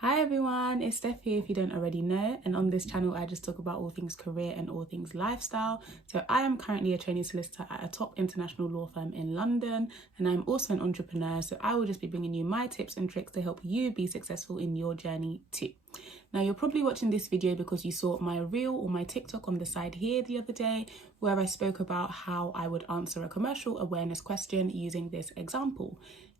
Hi everyone, it's Steph here if you don't already know, and on this channel I just talk about all things career and all things lifestyle. So I am currently a trainee solicitor at a top international law firm in London, and I'm also an entrepreneur, so I will just be bringing you my tips and tricks to help you be successful in your journey too. Now you're probably watching this video because you saw my reel or my TikTok on the side here the other day where I spoke about how I would answer a commercial awareness question using this example.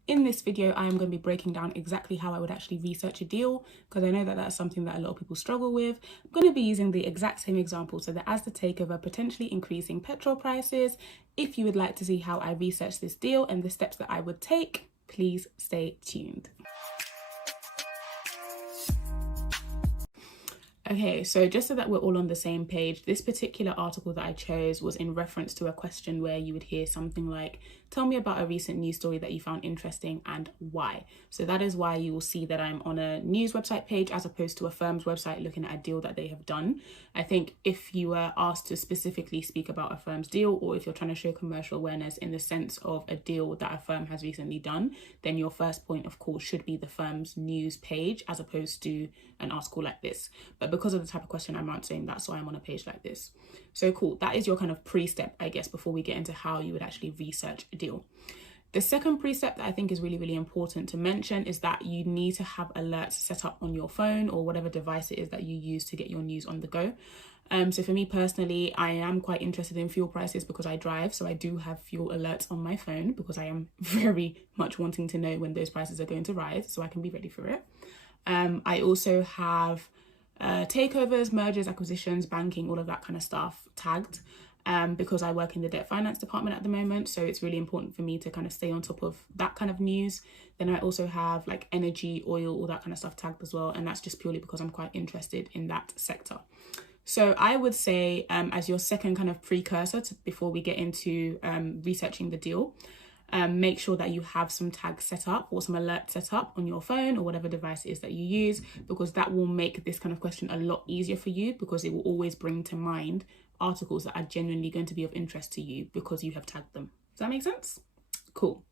In this video, I am going to be breaking down exactly how I would actually research a deal, because I know that that's something that a lot of people struggle with. I'm going to be using the exact same example, so that as the takeover potentially increasing petrol prices, if you would like to see how I research this deal and the steps that I would take, please stay tuned. Okay, so just so that we're all on the same page, this particular article that I chose was in reference to a question where you would hear something like, tell me about a recent news story that you found interesting and why. So that is why you will see that I'm on a news website page as opposed to a firm's website looking at a deal that they have done. I think if you were asked to specifically speak about a firm's deal, or if you're trying to show commercial awareness in the sense of a deal that a firm has recently done, then your first point of call should be the firm's news page as opposed to an article like this. But because of the type of question I'm answering, that's why I'm on a page like this. So cool, that is your kind of pre-step, I guess, before we get into how you would actually research a deal. The second precept that I think is really, really important to mention is that you need to have alerts set up on your phone or whatever device it is that you use to get your news on the go. So for me personally, I am quite interested in fuel prices because I drive. So I do have fuel alerts on my phone because I am very much wanting to know when those prices are going to rise so I can be ready for it. I also have takeovers, mergers, acquisitions, banking, all of that kind of stuff tagged because I work in the debt finance department at the moment. So it's really important for me to kind of stay on top of that kind of news. Then I also have like energy, oil, all that kind of stuff tagged as well. And that's just purely because I'm quite interested in that sector. So I would say as your second kind of precursor before we get into researching the deal, make sure that you have some tags set up or some alerts set up on your phone or whatever device it is that you use, because that will make this kind of question a lot easier for you, because it will always bring to mind articles that are genuinely going to be of interest to you because you have tagged them. Does that make sense? Cool.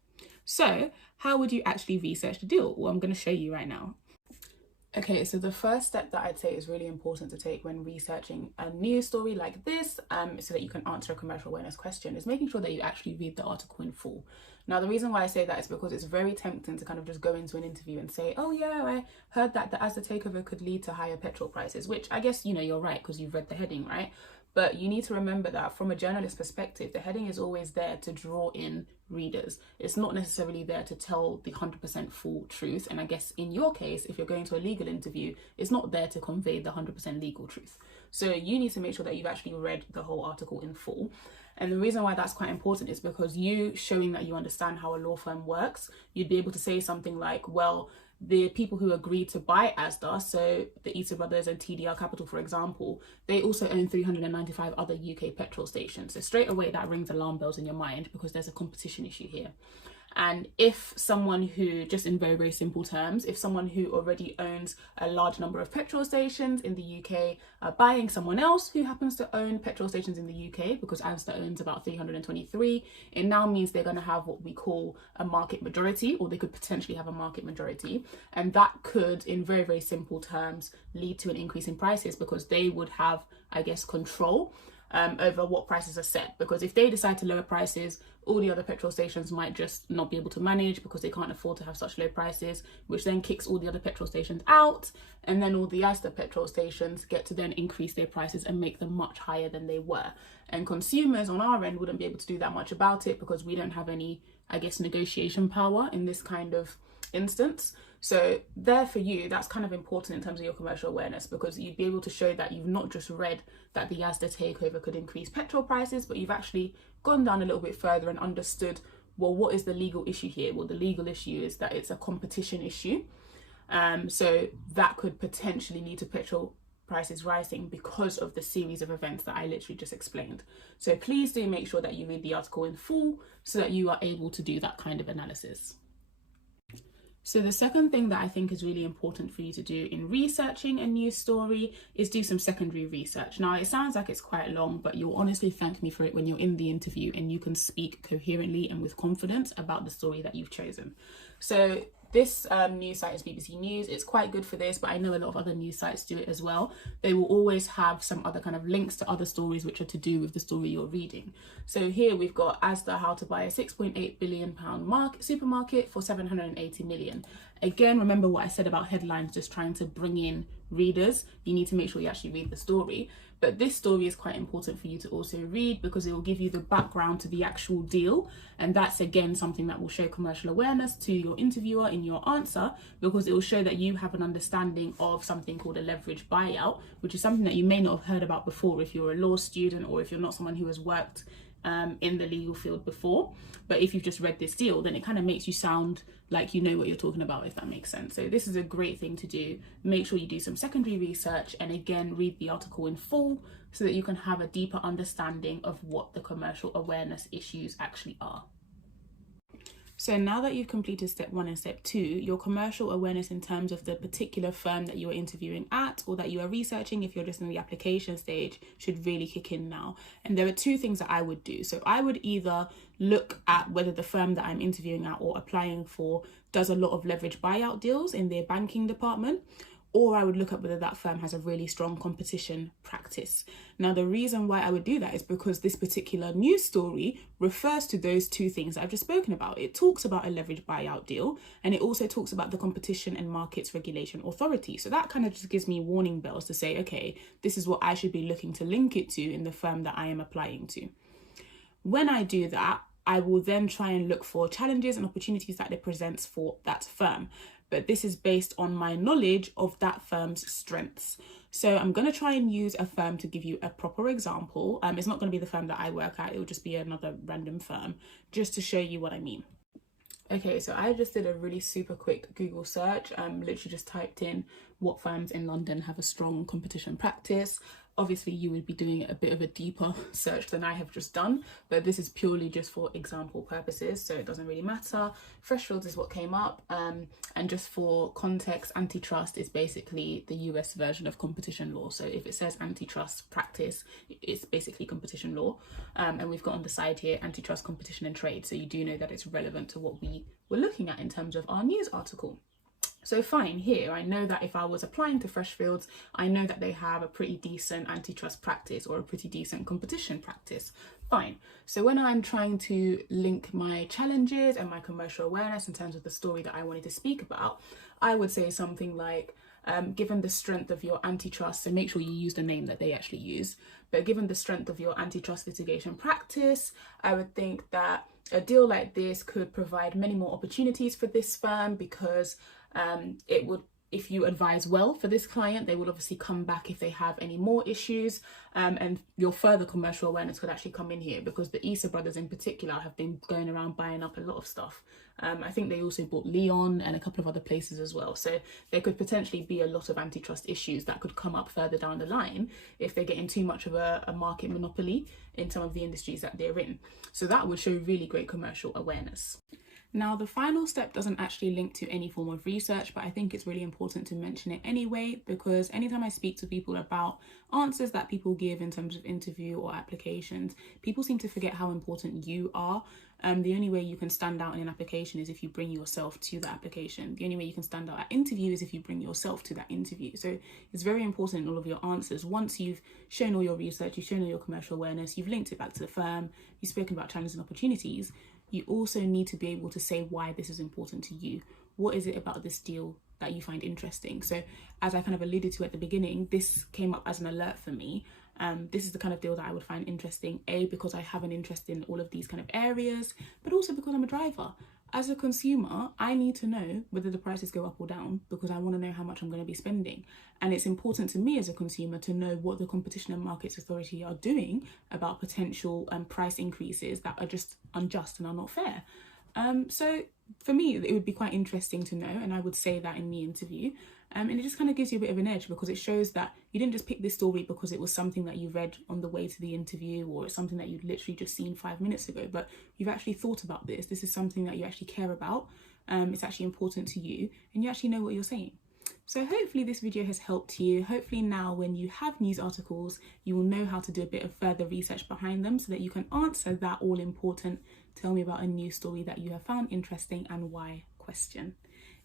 So how would you actually research the deal? Well, I'm going to show you right now. Okay, so the first step that I'd say is really important to take when researching a news story like this, so that you can answer a commercial awareness question, is making sure that you actually read the article in full. Now, the reason why I say that is because it's very tempting to kind of just go into an interview and say, oh yeah, I heard that as the takeover could lead to higher petrol prices, which I guess, you're right because you've read the heading, right? But you need to remember that from a journalist perspective, the heading is always there to draw in readers. It's not necessarily there to tell the 100% full truth. And I guess in your case, if you're going to a legal interview, it's not there to convey the 100% legal truth. So you need to make sure that you've actually read the whole article in full. And the reason why that's quite important is because you showing that you understand how a law firm works, you'd be able to say something like, well, the people who agreed to buy Asda, so the Easter Brothers and TDR Capital, for example, they also own 395 other UK petrol stations. So straight away that rings alarm bells in your mind because there's a competition issue here. And if someone who, just in very, very simple terms, if someone who already owns a large number of petrol stations in the UK are buying someone else who happens to own petrol stations in the UK, because Asda owns about 323, it now means they're going to have what we call a market majority, or they could potentially have a market majority. And that could, in very, very simple terms, lead to an increase in prices because they would have, I guess, control over what prices are set. Because if they decide to lower prices, all the other petrol stations might just not be able to manage because they can't afford to have such low prices, which then kicks all the other petrol stations out, and then all the Asda petrol stations get to then increase their prices and make them much higher than they were. And consumers on our end wouldn't be able to do that much about it because we don't have any, I guess, negotiation power in this kind of instance. So there for you, that's kind of important in terms of your commercial awareness, because you'd be able to show that you've not just read that the Asda takeover could increase petrol prices, but you've actually gone down a little bit further and understood, well, what is the legal issue here? Well, the legal issue is that it's a competition issue. So that could potentially lead to petrol prices rising because of the series of events that I literally just explained. So please do make sure that you read the article in full so that you are able to do that kind of analysis. So the second thing that I think is really important for you to do in researching a news story is do some secondary research. Now, it sounds like it's quite long, but you'll honestly thank me for it when you're in the interview and you can speak coherently and with confidence about the story that you've chosen. So This news site is BBC News. It's quite good for this, but I know a lot of other news sites do it as well. They will always have some other kind of links to other stories which are to do with the story you're reading. So here we've got Asda, how to buy a £6.8 billion supermarket for 780 million. Again, remember what I said about headlines just trying to bring in readers. You need to make sure you actually read the story. But this story is quite important for you to also read because it will give you the background to the actual deal. And that's again something that will show commercial awareness to your interviewer in your answer, because it will show that you have an understanding of something called a leverage buyout, which is something that you may not have heard about before if you're a law student or if you're not someone who has worked in the legal field before. But if you've just read this deal, then it kind of makes you sound like you know what you're talking about, if that makes sense. So this is a great thing to do. Make sure you do some secondary research and again read the article in full so that you can have a deeper understanding of what the commercial awareness issues actually are. So now that you've completed step 1 and step 2, your commercial awareness in terms of the particular firm that you're interviewing at or that you are researching, if you're just in the application stage, should really kick in now. And there are 2 things that I would do. So I would either look at whether the firm that I'm interviewing at or applying for does a lot of leverage buyout deals in their banking department, or I would look at whether that firm has a really strong competition practice. Now, the reason why I would do that is because this particular news story refers to those 2 things that I've just spoken about. It talks about a leverage buyout deal, and it also talks about the Competition and Markets Regulation Authority. So that kind of just gives me warning bells to say, okay, this is what I should be looking to link it to in the firm that I am applying to. When I do that, I will then try and look for challenges and opportunities that it presents for that firm. But this is based on my knowledge of that firm's strengths. So I'm going to try and use a firm to give you a proper example. It's not going to be the firm that I work at. It will just be another random firm, just to show you what I mean. Okay, so I just did a really super quick Google search. Literally just typed in what firms in London have a strong competition practice. Obviously, you would be doing a bit of a deeper search than I have just done, but this is purely just for example purposes, so it doesn't really matter. Freshfields is what came up, and just for context, antitrust is basically the US version of competition law. So if it says antitrust practice, it's basically competition law. And we've got on the side here antitrust, competition and trade, so you do know that it's relevant to what we were looking at in terms of our news article. So fine, here I know that if I was applying to Freshfields, I know that they have a pretty decent antitrust practice or a pretty decent competition practice. Fine. So when I'm trying to link my challenges and my commercial awareness in terms of the story that I wanted to speak about, I would say something like, given the strength of your antitrust, so make sure you use the name that they actually use, but given the strength of your antitrust litigation practice, I would think that a deal like this could provide many more opportunities for this firm because it would, if you advise well for this client, they would obviously come back if they have any more issues, and your further commercial awareness could actually come in here because the Issa brothers in particular have been going around buying up a lot of stuff. I think they also bought Leon and a couple of other places as well. So there could potentially be a lot of antitrust issues that could come up further down the line if they're getting too much of a market monopoly in some of the industries that they're in. So that would show really great commercial awareness. Now, the final step doesn't actually link to any form of research, but I think it's really important to mention it anyway, because anytime I speak to people about answers that people give in terms of interview or applications, people seem to forget how important you are. The only way you can stand out in an application is if you bring yourself to the application. The only way you can stand out at interview is if you bring yourself to that interview. So it's very important in all of your answers. Once you've shown all your research, you've shown all your commercial awareness, you've linked it back to the firm, you've spoken about challenges and opportunities, you also need to be able to say why this is important to you. What is it about this deal that you find interesting? So as I kind of alluded to at the beginning, this came up as an alert for me. This is the kind of deal that I would find interesting, A, because I have an interest in all of these kind of areas, but also because I'm a driver. As a consumer, I need to know whether the prices go up or down because I want to know how much I'm going to be spending. And it's important to me as a consumer to know what the Competition and Markets Authority are doing about potential price increases that are just unjust and are not fair. So for me, it would be quite interesting to know, and I would say that in the interview. And it just kind of gives you a bit of an edge because it shows that you didn't just pick this story because it was something that you read on the way to the interview or it's something that you'd literally just seen 5 minutes ago, but you've actually thought about this. This is something that you actually care about. It's actually important to you and you actually know what you're saying. So hopefully this video has helped you. Hopefully now when you have news articles, you will know how to do a bit of further research behind them so that you can answer that all important "tell me about a news story that you have found interesting and why" question.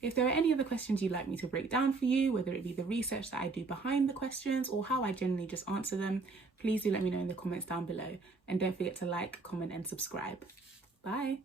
If there are any other questions you'd like me to break down for you, whether it be the research that I do behind the questions or how I generally just answer them, please do let me know in the comments down below. And don't forget to like, comment and subscribe. Bye.